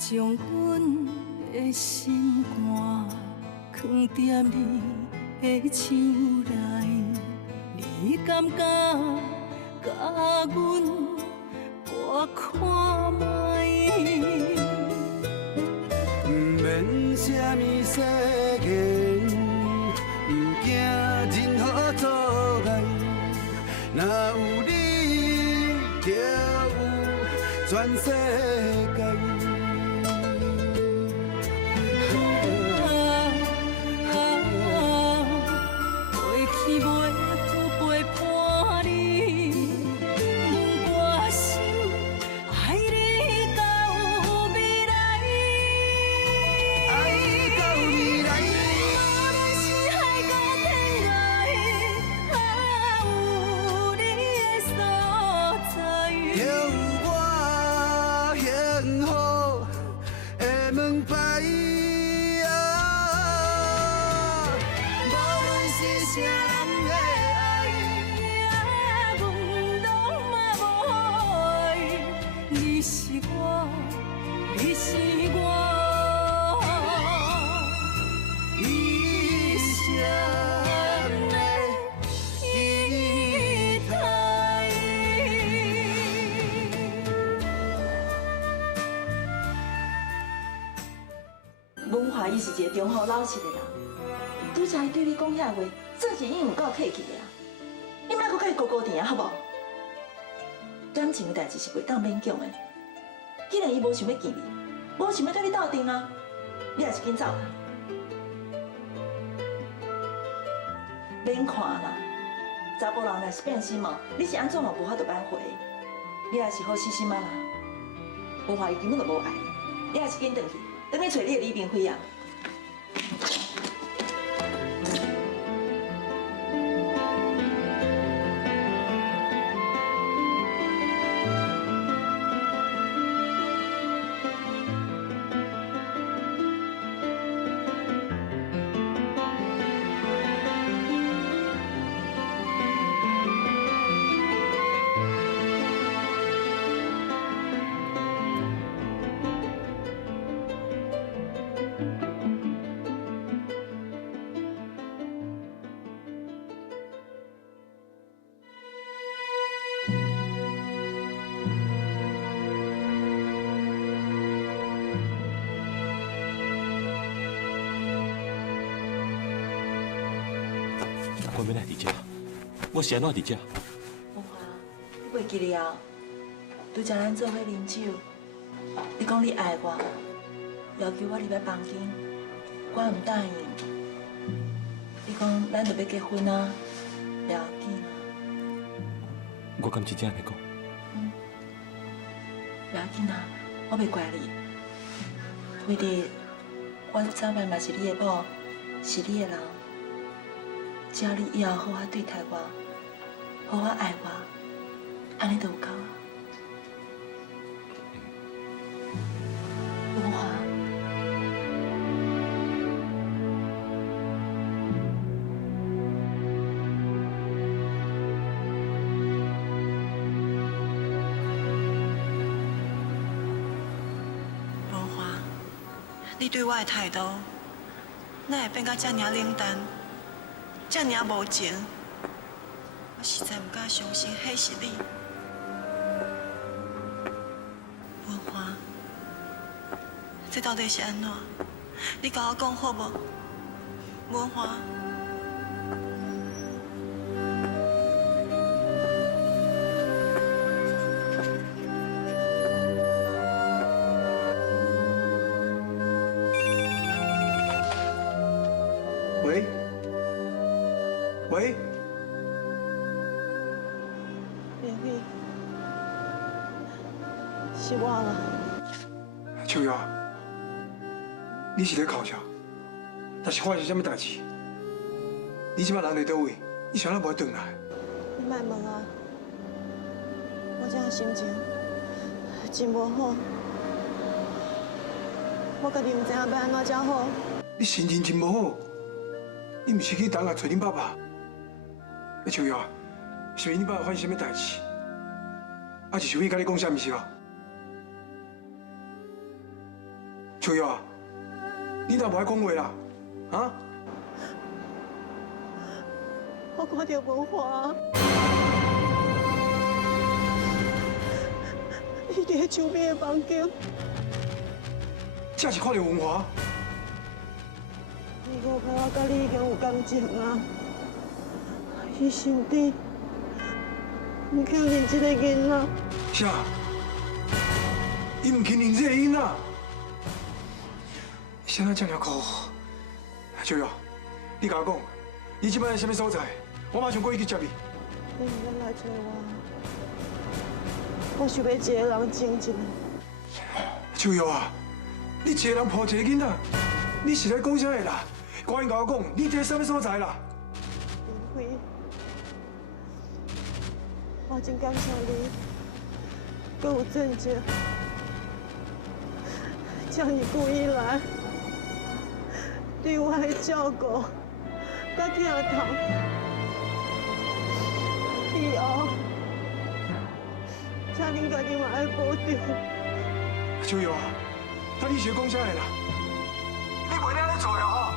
将阮的心肝藏在你的手内，你敢敢甲阮我看卖？不免什么誓言，不惊任何阻碍，若有你，就有全世界。过去袂有陪伴你，我心爱你到未来。爱到未来。无论是海角天涯，有你的所在，就有我幸福的门牌。无论是啥人的爱，阮拢嘛无爱，你是我，你是我一生的期待。文华伊是一个忠厚老实的人，拄才对你讲遐话，算是已经有够客气的啊！你莫搁甲伊糊糊甜啊，好无？感情的代志是袂当勉强的。既然伊无想要见你，无想要跟你斗阵啊，你还是紧走啦。免看啦，查甫人若是变心哦，你是安怎嘛无法度挽回？你还是好死心啊啦。文华伊根本就无爱你，你还是紧转去，等去找你的李明辉啊。我要来伫遮，我是安怎伫遮？文华，你袂记了？拄则咱做伙啉酒，你讲你爱我，要求我入来房间，我唔答应。你讲咱就要结婚啊，不要紧啊。我敢真正安尼讲？不要紧啊，我袂怪你。为着我早晚嘛是你的某，是你的人。只要你以后好好对待我，好好爱我，安尼就有够啊。文华，文华，你对我的态度，哪会变到这尔冷淡？这尔无情，我实在唔敢相信，迄是你，文华。这到底是安怎？你甲我讲好无？文华。喂。喂，明辉，是我啦。秋瑶，你是咧哭笑，但是发生什么代志？你即摆人伫倒位？你想咱无转来？你莫问啊，我这样心情真无好，我家己唔知影要安怎才好。你心情真无好，你毋是去东下找恁爸爸？秋瑶，是因恁爸爸发生什么代志？啊，是小雨甲你讲啥物事啊？秋瑶啊，你哪无爱讲话啦？啊？我看到文华，伊伫厝边的房间，正是看到文华。伊我甲我甲你已经有感情啊，伊身体唔肯认这个囡仔。啥？伊唔肯认这个囡仔？谁人这样苦？秋瑶，你甲我讲，你即摆在什么所在？我马上过去去接你。你唔免来找我，我想要一个人静一下。秋瑶啊，你一个人抱一个囡仔，你是在讲啥个啦？赶紧甲我讲，你在什么所在啦？林辉，我真感谢你，搁有正经，叫你故意来，对我的照顾，甲疼痛。以后，请恁家己嘛爱保重。秋瑶啊，那你是讲啥个啦？你袂领咧做呀吼？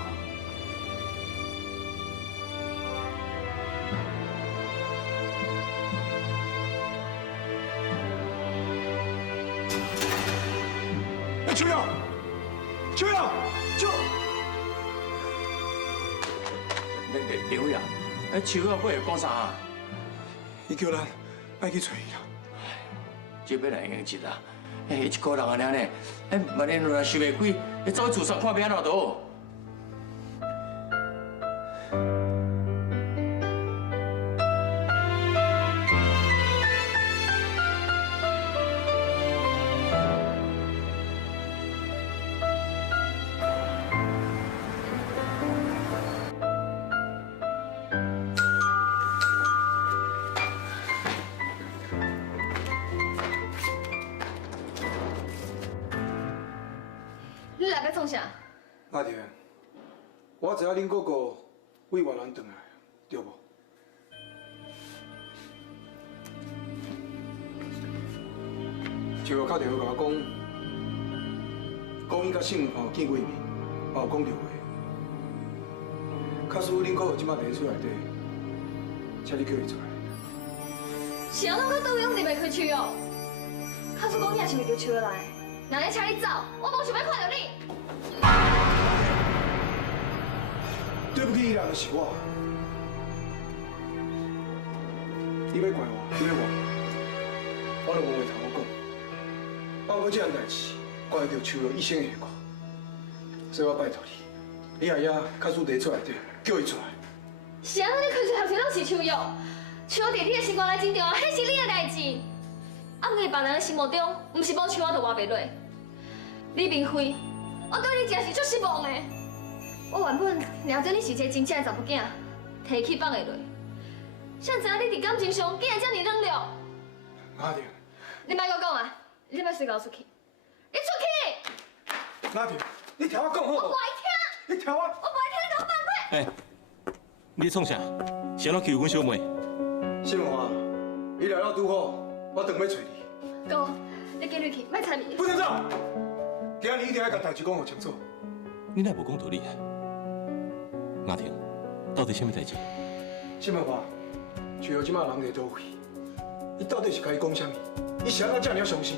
秋瑶，秋瑶，秋！林辉啊，秋瑶尾会讲啥？伊叫咱爱去找伊啦。这要来用钱啦！一个人安尼呢，万一若想袂开，走去自杀看要安怎倒？你来要创啥？阿田，我知影恁哥哥为越南回来，对无？就有打电话甲我讲，讲伊甲姓黄见过面，也有讲着话。假使恁哥哥即摆伫厝内底，请你叫伊出来。是安怎个倒位拢入袂开手哦？假使讲你也是入着厝内，若咧请你走，我无想要看到你。对不起，伊人就是我。你要怪我，你要怨我，我就无话通我讲。包括这样代志，我会叫秋瑶一生的下苦。所以我拜托你，你阿爷假使伫厝内底，叫伊出来。是安怎你开出头前拢是手药？手药伫你的生活内真重要，迄是你的代志。啊，毋过别人的心目中，毋是无手药就活袂落。李明辉，我对你真是足失望的。我原本了解你是一个真正的查某囝，提起放会落。谁知影你伫感情上竟然这么冷落。阿婷，你莫甲我讲啊！你要随我出去，你出去！阿婷，你听我讲好无？我不爱听，你听我。我不爱听你跟我反对。你创啥？是安怎欺负阮小妹？新华，你来了拄好，我等要找你。哥，你紧入去，莫插你。不能走！今日一定要把代志讲好清楚。你哪无讲道理啊？阿婷，到底什么代志？新华，秋瑶即摆人伫倒位？伊到底是甲伊讲啥物？伊是安怎这么伤心？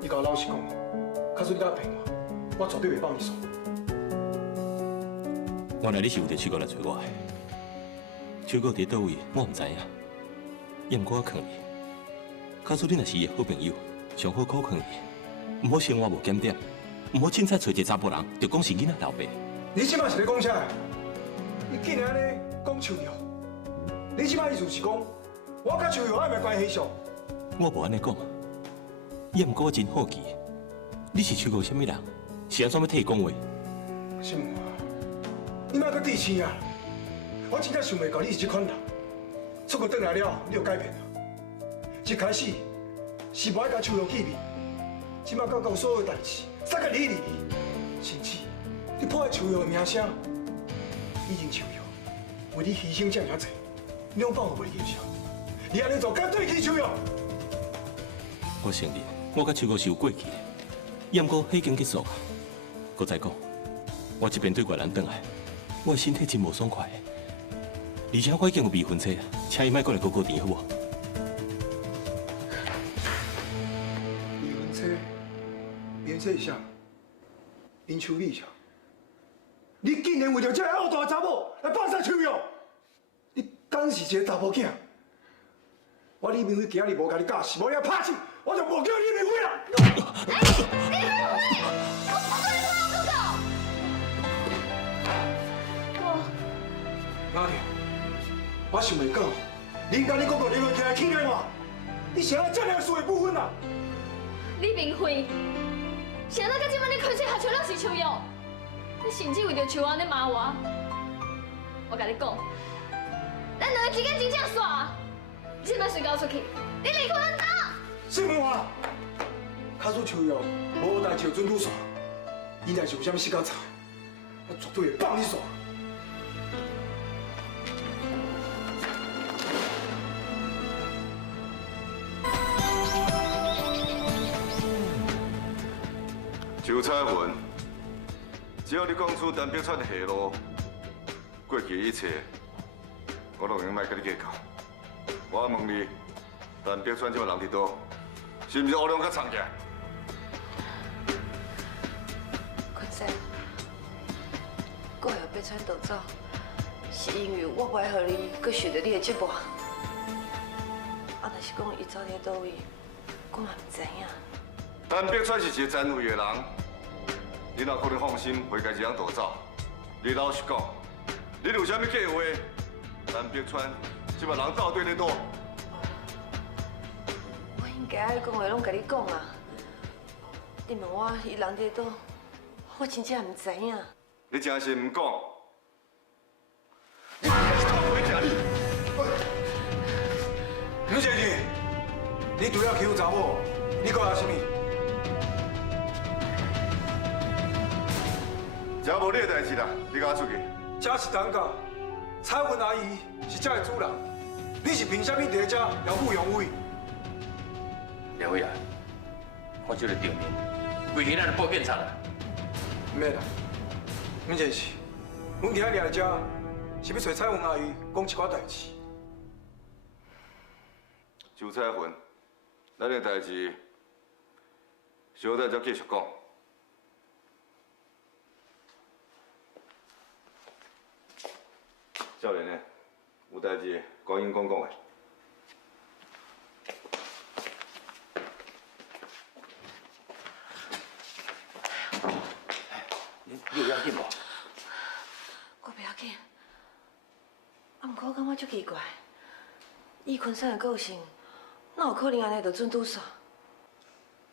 你甲我老实讲，假使你敢骗我，我绝对袂放你爽。原来你是有着手稿来找我的，手稿伫倒位，我唔知影。也毋过我劝你，假使你若是伊的好朋友，上好考劝伊，唔好生活无检点，唔好凊彩找一个查甫人，就讲是囡仔老爸。你即摆是咧讲啥？你竟然咧讲秋瑶？你即摆意思是讲，我甲秋瑶暧昧关系上？我无安尼讲，也毋过我真好奇，你是手稿什么人？是安怎要替伊讲话？新华，你莫搁第七啊！我真正想袂到你是这款人。出国回来了，你就改变了。一开始是无爱甲秋瑶见面，即摆到所有代志，煞甲你，甚至你破坏秋瑶的名声，以前秋瑶为你牺牲这么济，你拢放互袂记上。你安尼做，敢对起秋瑶？我承认，我甲手稿是有过去的，也毋过迄已经结束啊。搁再讲，我这边对外人转来，我的身体真无爽快，而且我已经有未婚妻啊，请伊莫过来过甜好无？未婚妻，未婚妻是啥？林秋美啥？你竟然为着这个傲大的查某来放杀秋瑶，你敢是一个查甫囝？我李明辉今日无甲你教死，无你拍死，我就无叫李明辉啦！阿弟，我想袂到，恁甲你哥哥你们起来气来我，你想要这样输的部分啊？李明辉，现在到即摆你开始学笑了是秋瑶，你甚至为着秋安咧骂我。我甲你讲，咱两个之间真正煞，你是要随交出去，你离开咱家。信问我，假使秋瑶无代志准拄煞，伊若是有啥物死狗吵，我绝对会放你煞。周彩云，只要你讲出陈碧川的下落，过去的一切，我拢用卖跟你计较。我问你，陈碧川这个人伫倒，是毋是乌龙甲藏起来？坤生，我会被川夺走，是因为我不爱互你搁受到你的折磨。啊，若是讲伊走伫倒位，我嘛唔知影。陈碧川是一个残废的人，你哪可能放心陪家己人逃走？你老实讲，你有啥物计划？陈碧川这个人到底伫倒？我应该爱讲话拢甲你讲啊。你问我伊人伫倒，我真正唔知影。你真是唔讲，你真是偷回家哩！刘先生，你除了欺负查某，你还有啥物？只要无你的代志啦，你甲我出去。这是尴尬，彩云阿姨是这的主人，你是凭啥物伫这耀武扬威？两位啊，看这个场面，规日咱就报警察啦。唔免啦，唔件事，阮今日来这是要找彩云阿姨讲一寡代志。周彩云，咱的代志，小弟再继续讲。少年呢，有代志赶紧讲讲的。你有要紧无？我不要紧，啊，不过我感觉足奇怪，以坤生的个性，哪有可能安尼就准拄煞？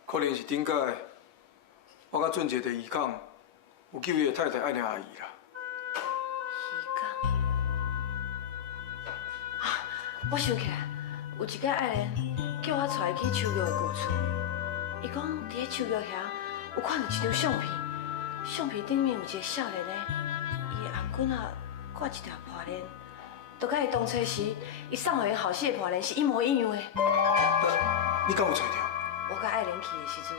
可能是顶届我甲俊杰伫渔港有救伊的太太爱玲阿姨啦。鱼港啊，我想起来，有一届爱莲叫我带伊去秋月的旧厝，伊讲伫咧秋月遐有看到一张相片，相片顶面有一个少年的，伊的红棍啊挂一条破链，就甲伊当初时伊送互伊后生的破链是一模一样的。你敢有找着？我甲爱莲去的时阵，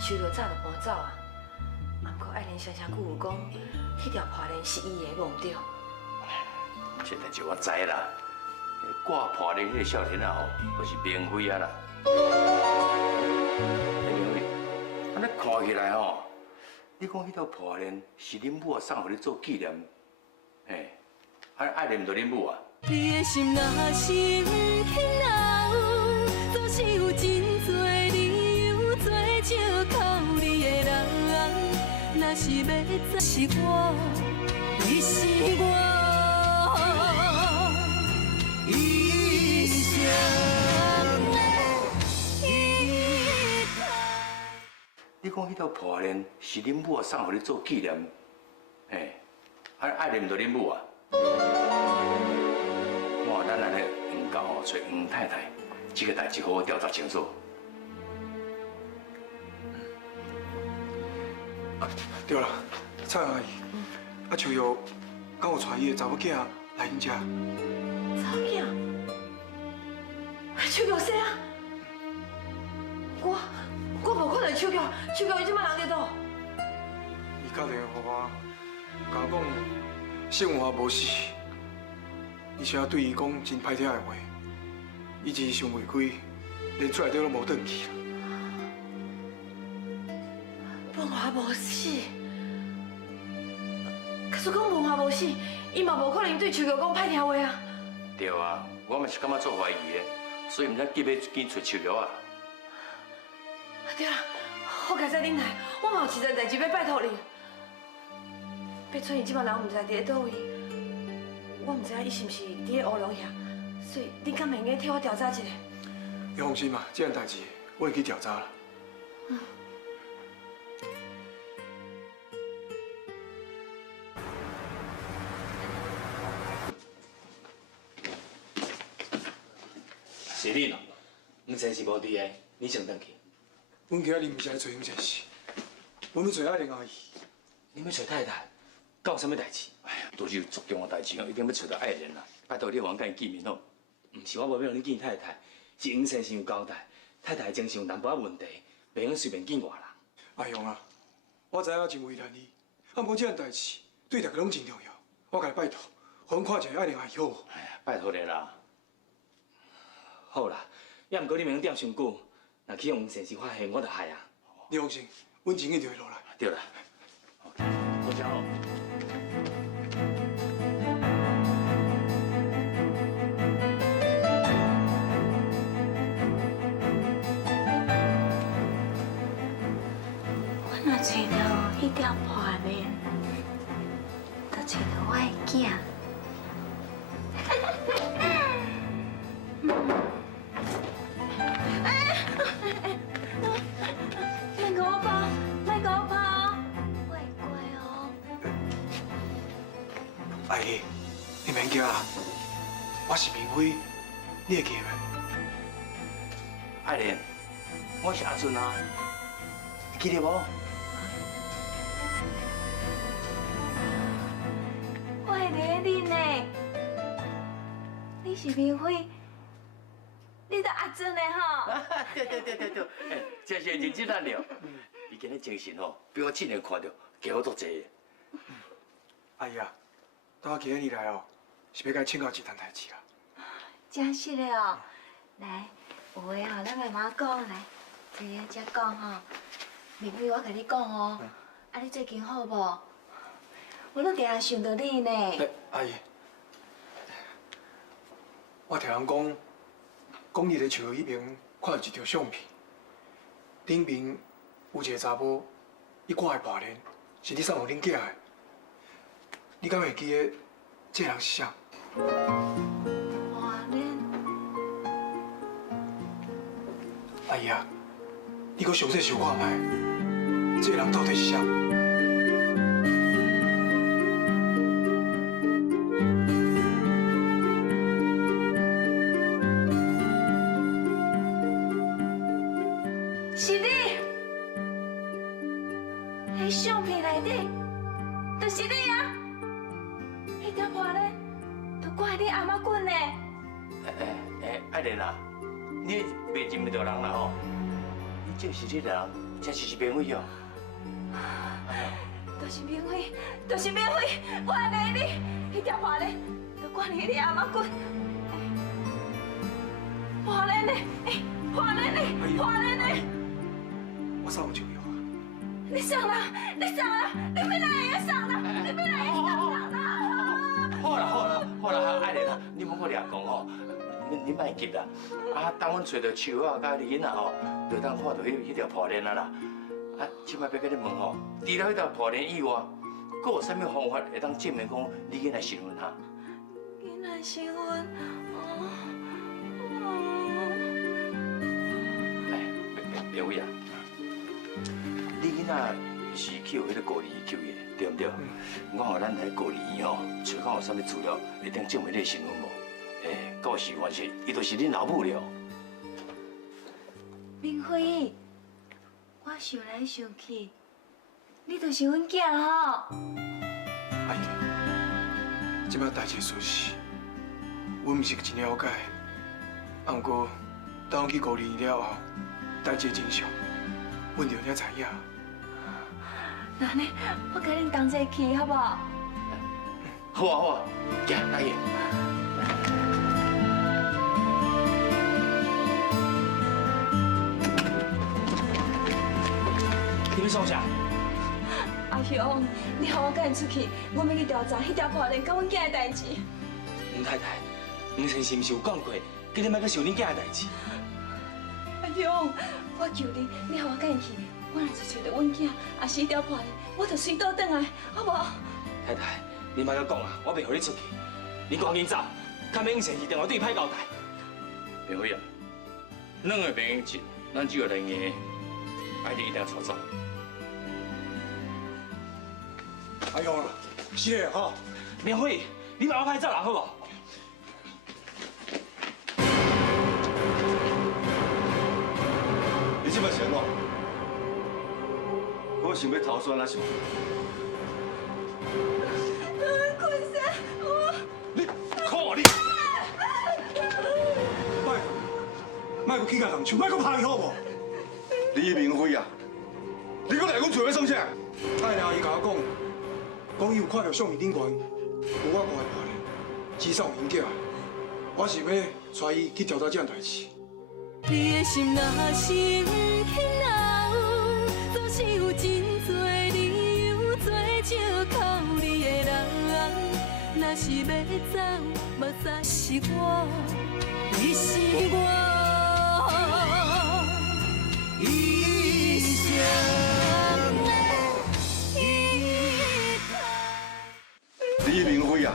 秋月早就搬走啊。啊，不过爱莲常常久有讲，迄条破链是伊的，无毋对。这代志我知啦，挂破链迄个少年啊吼，就是明辉啊啦。明辉，安尼看起来吼，你讲迄条破链是恁母啊送互你做纪念，嘿，啊爱念着恁母啊。你的心若是不肯留，总是有真多理由做借口你的人。若是要知是我，你是我一生的依靠。你讲迄条破链是恁母啊送互你做纪念，嘿，啊爱念着恁母啊。我咱安尼黄教吼找黄太太，这个代志好好调查清楚。啊，对了，蔡阿姨，啊秋瑶敢有带伊的查某囝来恁遮？查某囝，秋月生啊！我无看到秋月，秋月伊即摆人伫倒。伊打电话给我，甲我讲姓华无死，而且对伊讲真歹听的话，伊一时想袂开，连厝内底都无转去。文华无死，可是讲文华无死，伊嘛无可能对秋玉讲歹听话啊。对啊，我嘛是感觉做怀疑的，所以唔知急要去找秋玉啊。对啦，我家在恁来，我嘛有一件代志要拜托你。白春伊即摆人唔知伫咧倒位，我唔知影伊是毋是伫咧乌龙遐，所以恁敢袂用替我调查一下？你放心嘛，这件代志我会去调查啦。是你咯，黄先是无伫的，你先回去。阮今仔日毋是来找黄先生，阮要找爱玲阿姨。你要找太太，敢有啥物代志？哎呀，都是有足重要代志哦，一定要找到爱人啦。拜托你，我甲伊见面哦。毋是我无要让你见太太，是黄先生有交代，太太精神有淡薄仔问题，袂用随便见外人。阿雄啊，我知影真为难你，啊，不过这件代志对大家拢真重要，我甲你拜托，互阮看一下爱玲阿姨好无？哎呀，拜托你啦。好啦，也毋过你袂用踮伤久，若去用黄先生发现，我就害啊。你放心，阮钱一定会落来。对啦，多谢哦。我若找到迄条破链，就找到我的囝。别给我跑，别给我跑，我会乖哦。阿姨，你免惊啦，我是明辉，你会记袂？爱莲，我是阿俊啊，你记得无？我会记你呢。你是明辉，你都阿俊的吼。对，哎，真是认真咱了。你今日精神哦，比我去年看到加好多济。阿姨啊，等我今日来哦，是要甲你请教一件代志啦。真是的哦，来，有话吼，咱慢慢讲来，坐下才讲吼。明辉，我甲你讲哦，啊，你最近好无？我拢定定想到你呢。阿姨，我听人讲你伫树迄边看到一张相片，顶面有一个查某，伊挂的破链是你送互恁囝的，你敢会记得这人是啥？破链？阿姨啊，你搁详细想看卖，这个人到底是啥？是你，迄相片内底，就是你啊！迄条破链，都挂在你阿妈棍呢。爱莲啊，你袂认不到人啦吼？你就是这个人，真是明辉哦。都是明辉，都是明辉，我爱你，迄条破链都挂在你阿妈棍。破链呢？破链呢？破链呢？我送就有啊。你上啦！你上啦！你别来也上啦！你别来也上啦！好啦，爱莲啊，你莫跟我俩讲哦，你莫急啦。啊，等阮找到树啊，甲你囡仔吼，就当看到迄条破链啊啦。啊，即摆要甲你问吼，除了迄条破链以外，佫有啥物方法会当证明讲你囡仔身份哈？囡仔身份，别位啊，你囡仔是去有迄个孤儿院就业，对不对？我互咱来孤儿院吼，找看有啥物资料，会当证明你的身份无？到时完是，伊就是恁老母了。明辉，我想来想去，你就是阮囝吼。阿姨，即摆代志事实，阮毋是真了解，啊，不过当我去孤儿院了后，代志真相，阮就才知影。那呢，我甲恁同齐去，好不好？好啊好啊，行，阿姨。你要创啥？阿雄，你和我赶出去，我要去调查迄条破链甲阮囝的代志。吴太太，黄先生是有讲过，叫你莫去想恁囝的代志。阿雄，我求你，你和我赶去，我若是找到阮囝，也是迄条破链，我就随倒转来，好不好？太太，你莫甲讲啊，我袂互你出去。你赶紧走，较免黄先生电话对歹交代。评委啊，两个病情，咱只有两个，爱你一定要找走。阿勇啊，是的哈。明辉，你莫我歹走人好无？你即摆想我？我想要逃窜还是？坤生，你靠你！莫搁起甲人手，莫搁拍伊好无？李明辉啊，你搁来阮厝要创啥？哎呀，伊甲我讲伊有看到相片顶悬有我挂的破链，至少有因囝。我是要带伊去调查这件代志。你的心若是不肯留，总是有真多理由做借口你的人。若是要走，目屎是我，你是我。李明辉啊，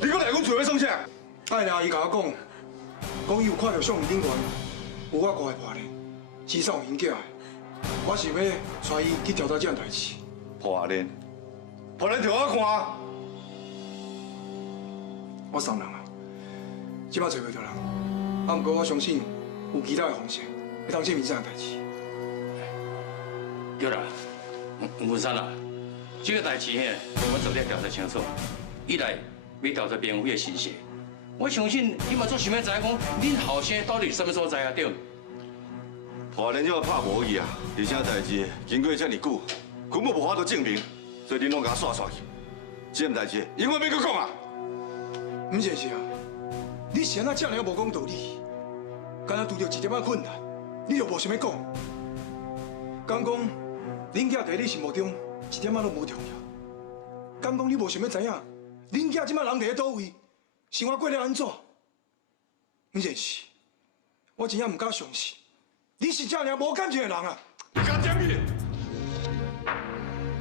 你搁来阮厝要创啥？哎呀，伊甲我讲伊有看到相片顶悬有我挂的破链，至少有因囝的。我是要带伊去调查这件代志。破链，破链着我看。我送人啊，即摆找袂到人，啊，不过我相信有其他的方式会当证明这件代志。对啦，吴山啊，这个代志嘿，我昨天调查清楚，一来要调查边辉的身世，我相信你嘛做想要知影讲，恁后生到底是什么所在啊？对。破链这拍无去啊，而且代志经过这么久，根本无法度证明，所以恁拢甲我刷刷去。这件代志永远要搁讲啊！唔是啊，你是安那这样无讲道理，敢若拄着一点仔困难，你就无想要讲。敢讲恁囝在你心目中一点仔都无重要？敢讲你无想要知影，恁囝即摆人伫咧倒位，生活过了安怎？唔是，我真正唔敢相信，你是这样无感情的人啊！你敢点你？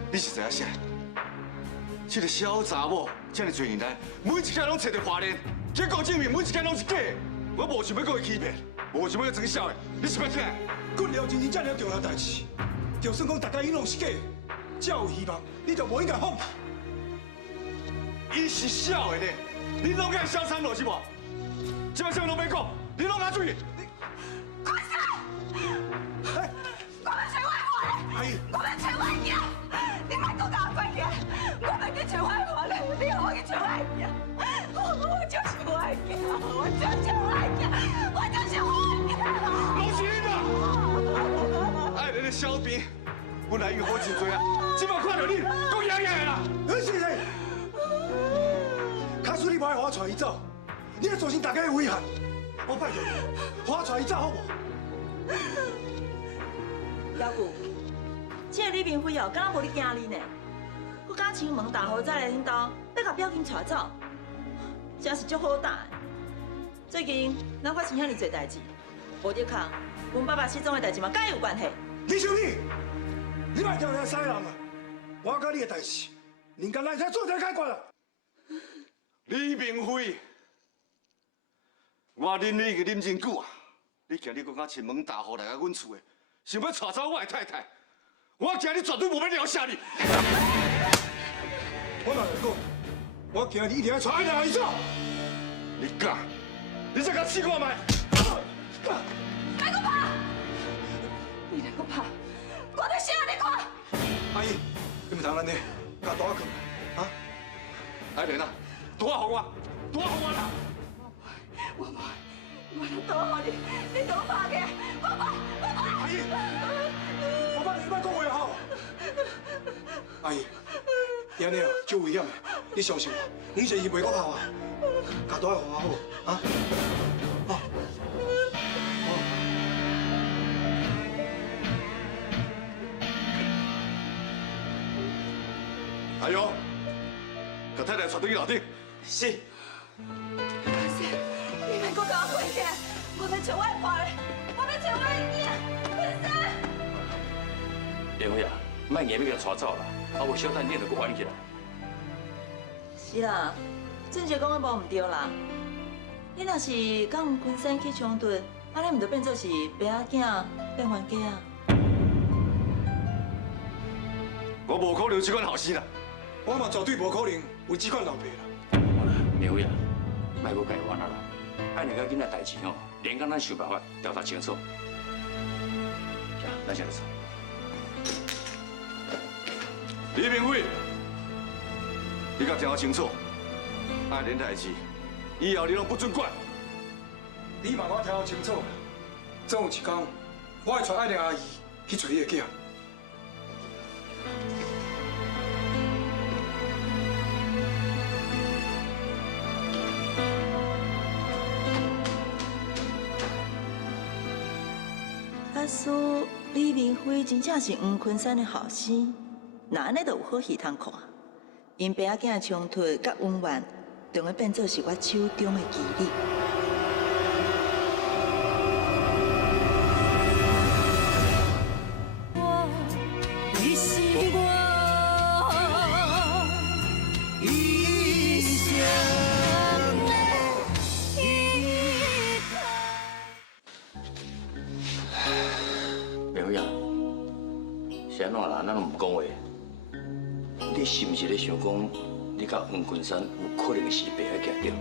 你是知影啥？这个小查某这么多年来，每一件拢找到破链，结果证明每一件拢是假的。我无想要搁伊欺骗，无想要装笑的。你是要怎样？骨了真这样重要代志，就算讲大家因拢是假的，只要有希望，你就无应该放弃。伊是笑的呢，你拢敢小参落是无？这摆啥拢要讲，你拢拿出去。坤生，我们找外婆嘞！阿姨，我们找外婆，你莫搁甲我关起来，我们去找外婆嘞！你让我去找外婆，我就是外婆，我就是外婆，我就是外婆。拢是你啦！爱人的小兵，本来有好真多啊，即摆看到你，够痒痒的啦！是嘞，卡叔你莫让我带伊走，你要造成大家的危害。我拜托你，让我带伊走好无？姚姑，这个李明辉哦，敢若无你惊你呢？我敢请门大户再来恁家，要甲表金带走，真是足好打的。最近哪发生遐尼侪代志，无得空，阮爸爸失踪的代志嘛，甲伊有关系。李小丽，你莫条条杀人啊！我甲你的代志，人家来才做才解决啦。李明辉，我忍你已经忍真久啊！你今日搁敢亲门大户来到阮厝的，想要带走我的太太，我今日绝对无要留下你。我哪来讲？我今日一定要带你来走。你敢？你再敢试看卖？别搁拍！你来搁拍！我在写你看。阿姨，你唔通安尼，甲大扛啊！爱莲啊，大互我，大互我啦！我来倒予你，你给我拍起来！我拍！阿姨，我帮你莫讲话好。阿姨，你安尼哦，足危险的，你相信我，黄先生袂阁拍我，家大爱互我好，啊？好。阿勇，把太太带回楼顶。是。先生，你莫搁甲我回去，我要找我的伴侣，我要找我的囝，先生。莲花啊，莫硬要甲带走啦，啊无小等你就搁冤起来。是啦，俊杰讲的无毋对啦。你若是讲昆山去冲突，安尼毋就变做是白仔囝变冤家啊？我无可能有这款后生啦。我嘛绝对无可能有这款老爸啦。好啦，莲花啊，莫搁改冤啦啦，安尼个囡仔代志吼，连甲咱想办法调查清楚。行，咱先来做。李明辉，你甲听我清楚，爱莲代志，以后你拢不准管。你嘛我听我清楚啦，总有一天，我会带爱莲阿姨去找伊的囝。假使李明辉真正是黄昆山的后生，那安尼就有好戏通看。因爸仔囝的冲突甲恩怨，就会变做是我手中的棋子。你是我一生的依靠。莲花啊，是安怎啦？咱拢唔讲话。你是毋是咧想讲，你甲黄昆山有可能是白仔囝对？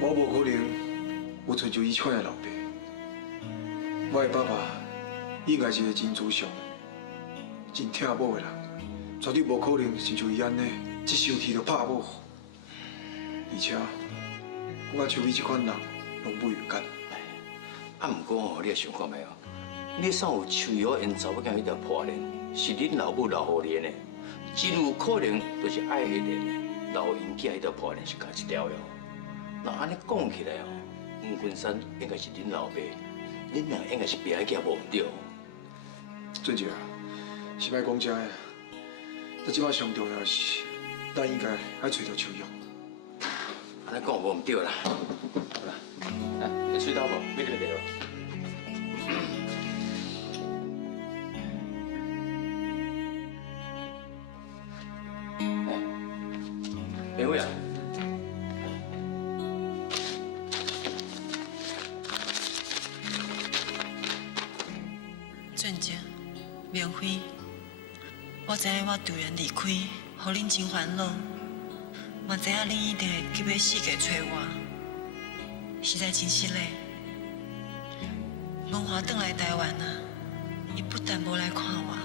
我无可能有找就伊款的老爸。我的爸爸应该是个真自强、真疼某的人，绝对无可能亲像伊安尼，一生气就拍某。而且，我甲秋美这款人，拢不勇敢。啊，毋过吼，你也想看没有？你送有秋瑶因查某囝迄条破链，是恁老母留互你的，真有可能就是爱迄链留因囝迄条破链是家一条的哦。那安尼讲起来哦，黄昆山应该是恁老爸，恁俩应该是白仔囝无毋对。俊杰啊，是莫讲这个，咱即摆上重要的是，咱应该爱找到秋瑶。安尼讲无毋对啦。好啦，来，有喙刀无？要你个地咯。莲花啊，俊杰、明辉，我知影我突然离开，互恁真烦恼。嘛知影恁一定会急要死过找我，实在真失礼。文华转来台湾啊，伊不但无来看我，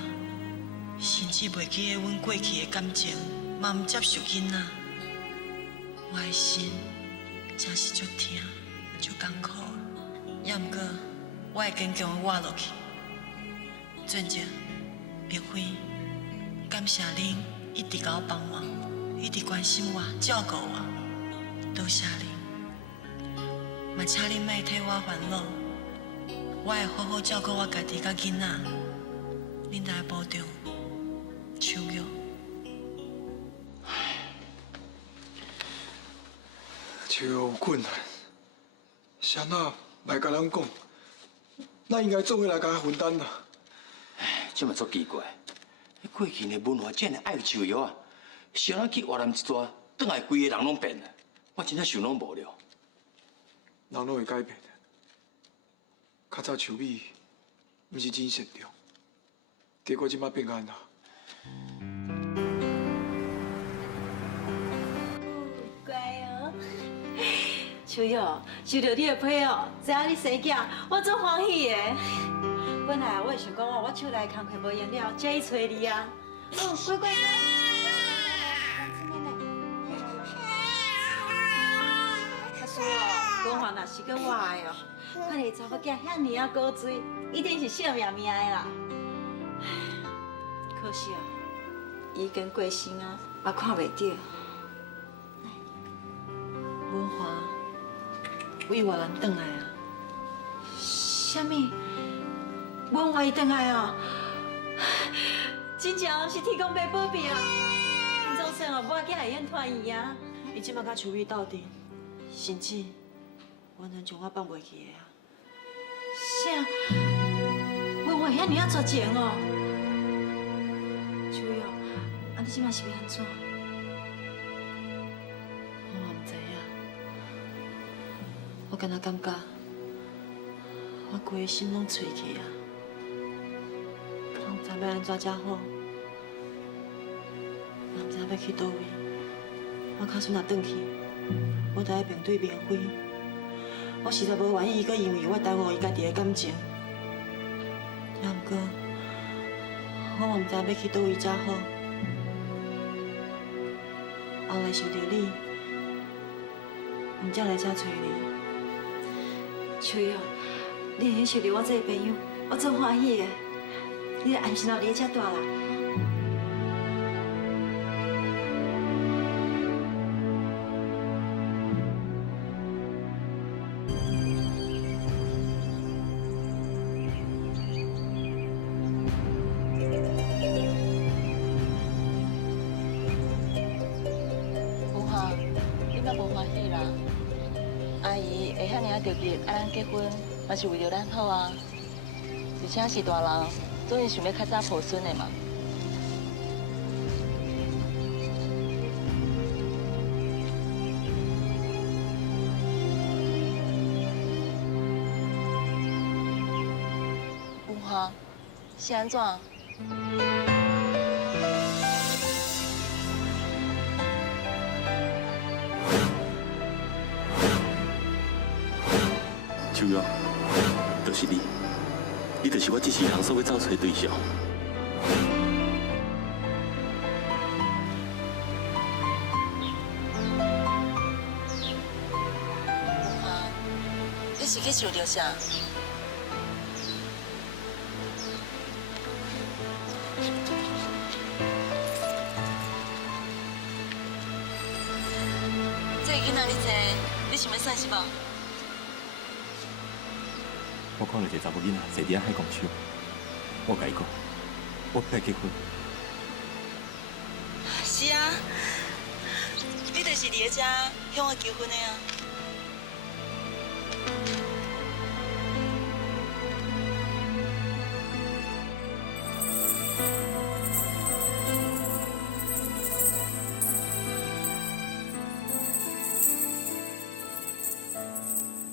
甚至袂记得阮过去的感情，嘛毋接受囡仔。我的心真是足痛、足艰苦，也毋过我会坚强地活落去。俊杰、明辉，感谢恁一直甲我帮忙，一直关心我、照顾我，多谢恁。嘛，请恁莫替我烦恼，我会好好照顾我家己甲囡仔。恁来保重，秋玉。秋瑶有困难，谁那来甲咱讲，咱应该做伙来甲他分担啦。这嘛足奇怪，过去呢文化真的爱秋瑶啊，谁人去越南一逝，转来规个人拢变了，我真正想拢无了。人拢会改变的。较早秋美毋是真善良，结果即摆变安啦。乖哦，秋瑶，收到你的批哦，知影你生囝，我足欢喜的。本来我是想讲我手内工课无完了，才去找你啊。哦，乖乖。阿叔哦，讲话若是个我的哦，看你查某囝遐尔啊高水，一定是惜命命的啦。可惜啊，已经过身啊，也看袂到。文华为越南转来啊？什么？文华伊转来啊？真正是天公伯保庇啊！总算哦，我囝会用团圆啊！伊即马甲秋雨斗阵，甚至完全将我放袂记的啊！啥？文华遐尔啊绝情哦！秋雨哦，啊你即马是要安怎？我嘛唔知影，我敢若感觉我规个心拢碎去啊！唔知要安怎才好，也唔知要去倒位。我卡孙若转去，我就要面对明辉。我实在无愿意，伊阁因为我耽误伊家己的感情。也毋过，我嘛唔知要去倒位才好。后来想到你，毋才来这找你。秋雨，你会想到我这个朋友，我真欢喜的。你安心哦，你遮大啦。文华，你莫无欢喜啦。阿姨会遐尔啊着急爱咱结婚，嘛是为着咱好啊。而且是大人。总是想要较早抱孙的嘛。文华，是安怎？秋月，就是你。你就是我这世人所要找找的对象。你是去想着啥？这个囡仔你坐，你想要算是无？我看到一个查某囡仔坐伫遐海讲手，我甲伊讲，我要结婚。是啊，你就是伫咧遮向我求婚的啊。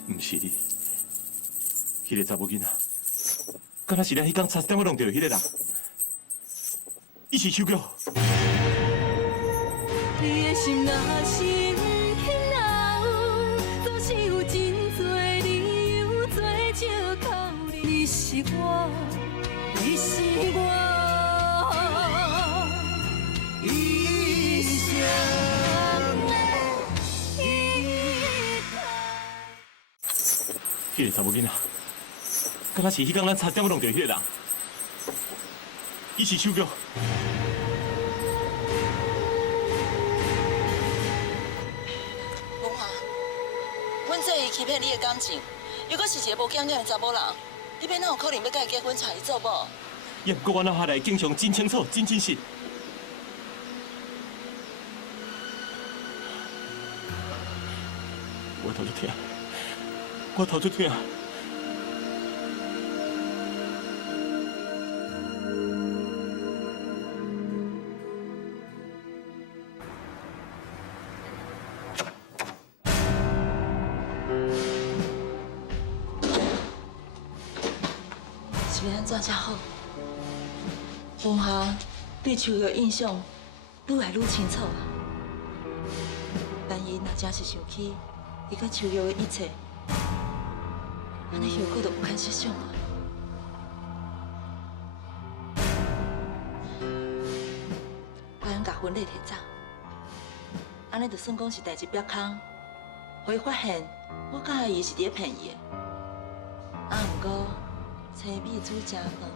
毋是你。迄个查某囡仔，敢若是咱迄天差点我弄到迄个人，伊是秋玉。你的心若是不肯留，总是有真多理由做借口。你是我，你是我，一生的依靠。迄个查某囡仔。敢若是迄天咱差点我弄到迄个人，伊是秋玉。文华，阮这是欺骗你的感情，又搁是一个无检点的查某人，你要哪有可能要甲伊结婚娶伊做某？也毋过我脑海内经常真清楚、真真实。我头就痛，我头就痛。怎才好？文华对秋月印象愈来愈清楚啊。万一若真是想起伊甲秋月的一切，安尼后果就不堪设想啊。我想甲婚礼提早，安尼就算讲是代志瘪空，互伊发现我甲伊是伫咧骗伊的。啊，毋过。青米煮正饭，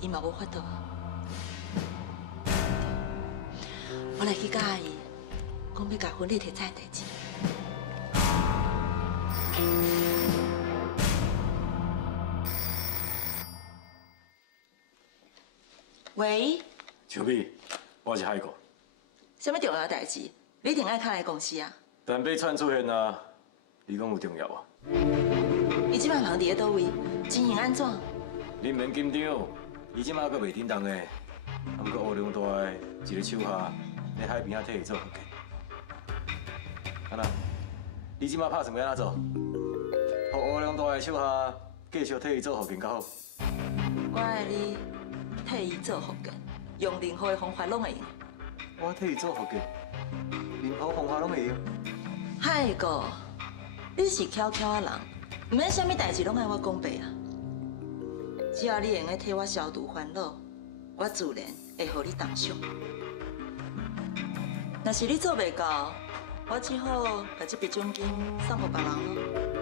伊嘛无法度。我来去甲阿姨讲要甲婚礼提早的代志。喂，秋美，我是海哥。什么重要代志？你一定爱敲来公司啊？陈北川出现啊，你讲有重要啊？伊即摆忙伫咧倒位？经营安怎？你免紧张，伊即摆阁袂叮当的，毋过乌龙大的一个手下在海边啊替伊做福建。安那？你即摆拍算要安怎做？互乌龙大的手下继续替伊做福建较好。我爱你替伊做福建，用任何的方法拢会用。我替伊做福建，任何方法拢会用。海哥，你是巧巧的人，毋免啥物代志拢爱我讲白啊。只要你会用替我消除烦恼，我自然会互你同享。若是你做袂到，我只好把这笔奖金送互别人咯。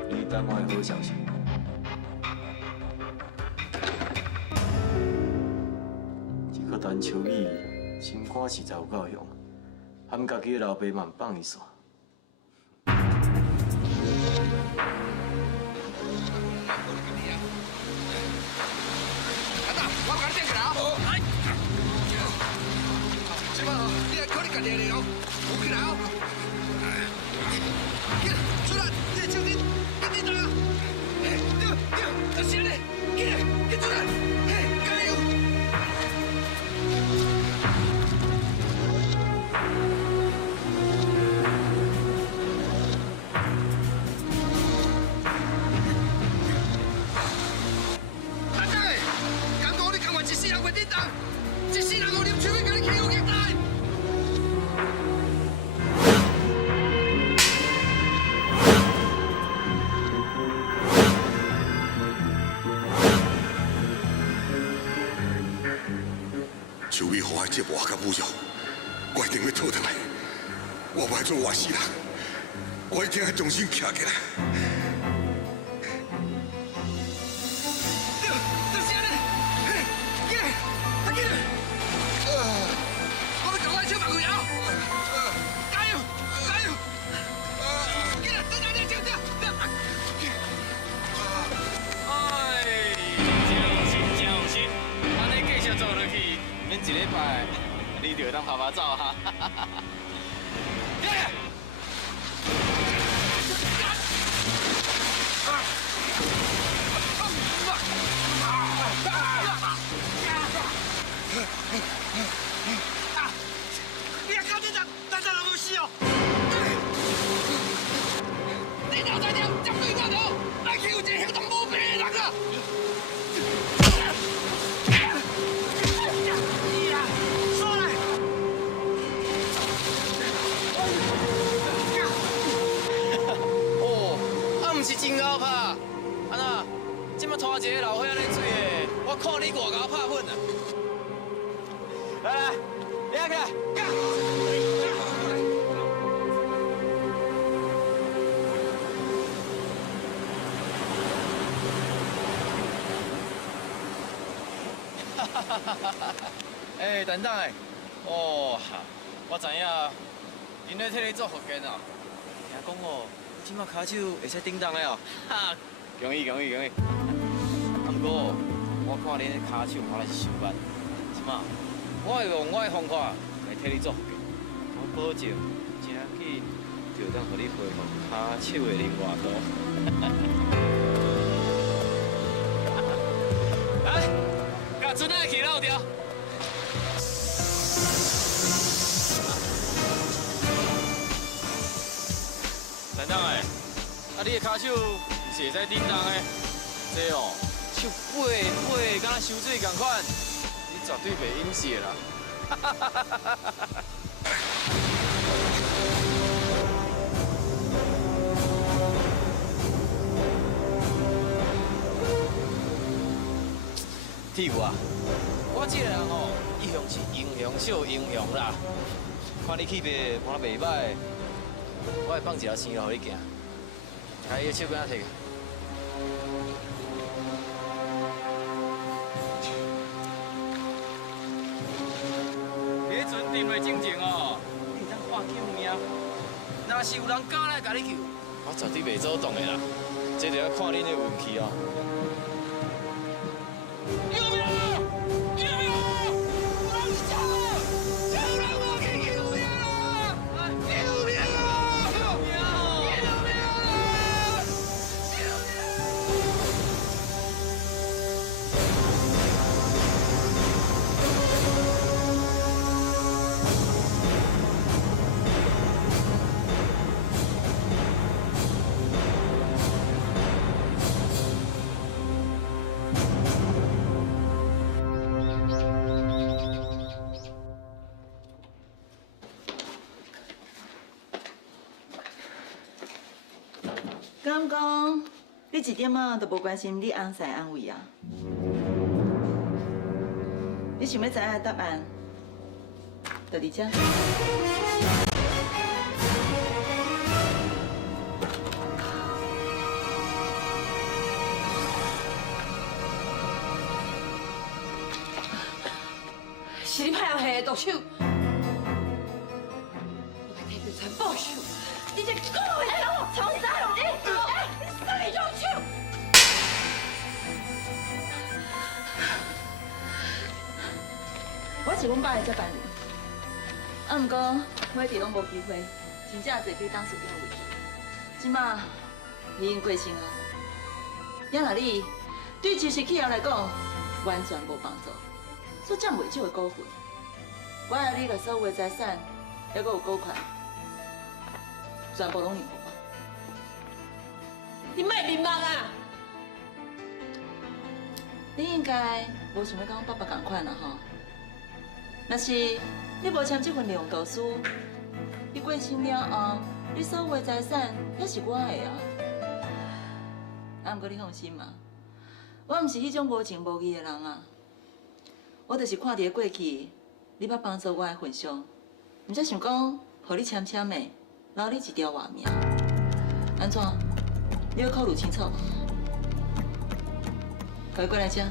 你等我的好消息。这个陈秋美心肝实在有够凶，含家己的老爸嘛唔放伊煞。我甲你点起来哦！来，即摆哦，你来靠你家己的哦，扶起来哦！起来，出来，你的手机，跟你打！对，就是安尼，起来，出来，嘿，加油！大家诶，敢讲你甘愿一世人袂叮当，一世人互啉酒，甲你欺负虐待。秋美互我折磨甲侮辱，我一定要讨回来。我不爱做坏事人，我一定要重新站起来。就是安尼，嘿，起来，起来！我们赶快去马路摇，加油，加油！起来，再加点，再加点！哎，真有心，安尼继续做落去，免一礼拜你就会当拍拍走哈。你也搞这张，咱人都死哦！你老在了，针对我了，爱欺负一个行动无病的人啊！刷来！哦，啊，毋是真够拍，啊那，即摆拖一个老伙仔咧水的，我看你偌甲拍粉啊！来来，起来起来！哈哈哈哈哈！哎，等等哎，哦，我知影，因咧替你做福建哦。听讲哦，即马骹手会使叮当的哦，哈，恭喜恭喜恭喜！啊，不过我看恁的骹手原来是伤慢，即马我会用我的方法来替你做福建，我保证真紧就当互你恢复骹手的灵活度。来，甲船仔去捞掉。等等诶，啊，你的骹手是会使叮当的，这哦，手背敢若收水共款，你绝对袂inn死啦！哈哈哈哈哈哈！铁牛啊，我这个人哦，一向是英雄小英雄啦，看你气质看得袂歹。我会放一条生路互你行，来，伊手柄仔摕。你迄阵啉袂正经哦，若是有人敢来甲你救，我绝对袂做动的啦。这就要看恁的运气哦。有没有？有没有？有人杀了！有人我去救命啊！救命啊！救命啊！救命啊！救命敢讲你一点仔都无关心你翁婿安危啊？你想要知影答案，就伫遮。是你派人下的毒手，我来替你全报仇！你这狗的狗，从啥用？你杀你用手！我是阮爸的接班人，啊，毋过我一直拢无机会，真正坐对当事长的位置。即马你已经过身啊，也若你对支持企业来讲完全无帮助，所占袂少的股份，我要你把所有的财产，还阁有股权，全部拢让互我。你卖面目啊！你应该无想要甲阮爸爸同款啦吼。若是你无签这份利用图书，你过身了后，你所有的财产也是我的啊。啊，毋过你放心嘛，我毋是迄种无情无义的人啊。我就是看伫过去，你捌帮助我的份上，毋则想讲，互你签的，留你一条活命。安怎？你要考虑清楚。快过来遮。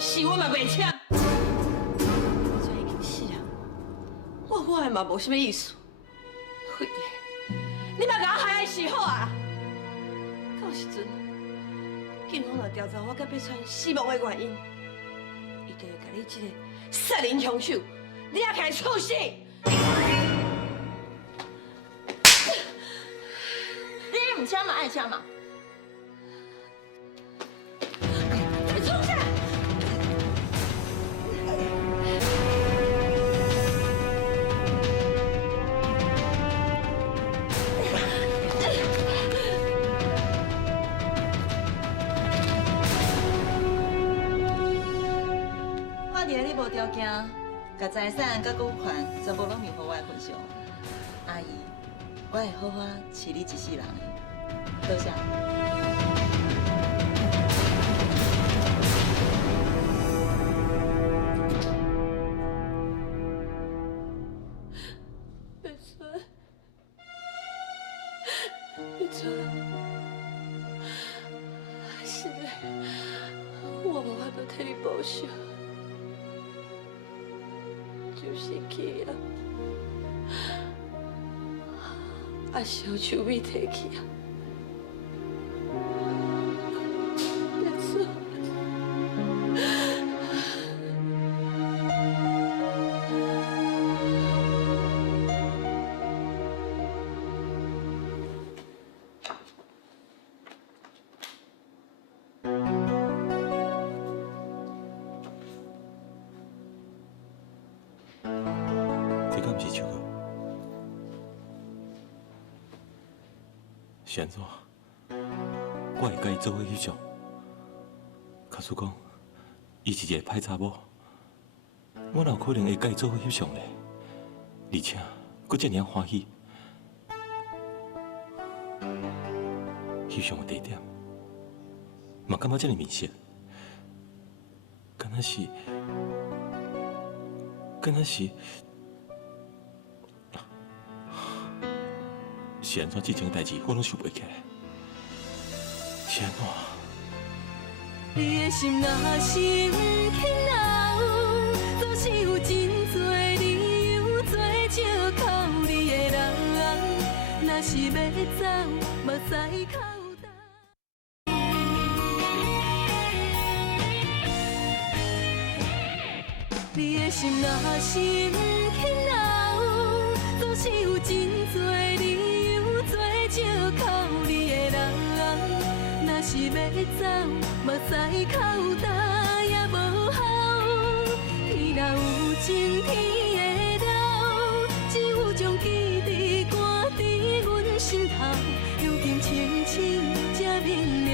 是我嘛袂签，这已经死啊！我的嘛无啥物意思，废的，你嘛甲我害死好啊！到时阵，警方来调查我甲碧川死亡的原因，伊就会甲你这个杀人凶手抓起来处死。你唔签嘛爱签嘛？你冲下！无条件，甲财产、甲股权全部拢让予我的份上，阿姨，我会好好饲你一世人的，多谢。碧川，是的，我无法度替你报仇。就是去啊，啊小手尾摕去啊，别错。是安怎？我会甲伊做伙翕相。假使讲，伊是一个歹查某，我哪有可能会甲伊做伙翕相呢？而且，佫遮尔欢喜。翕相的地点，嘛感觉遮尔明显，敢若是，是是安怎这种代志我拢想袂起来，是安怎？你的心若是不肯留，总是有真多理由做借口。你的人，若是要走，目屎口干。你的心若是不肯留，总是有真多理由做借口。你的人，若是要走，目屎口干也无效。天若有情，天会留，只有将记忆赶伫阮心头。如今清醒才明了。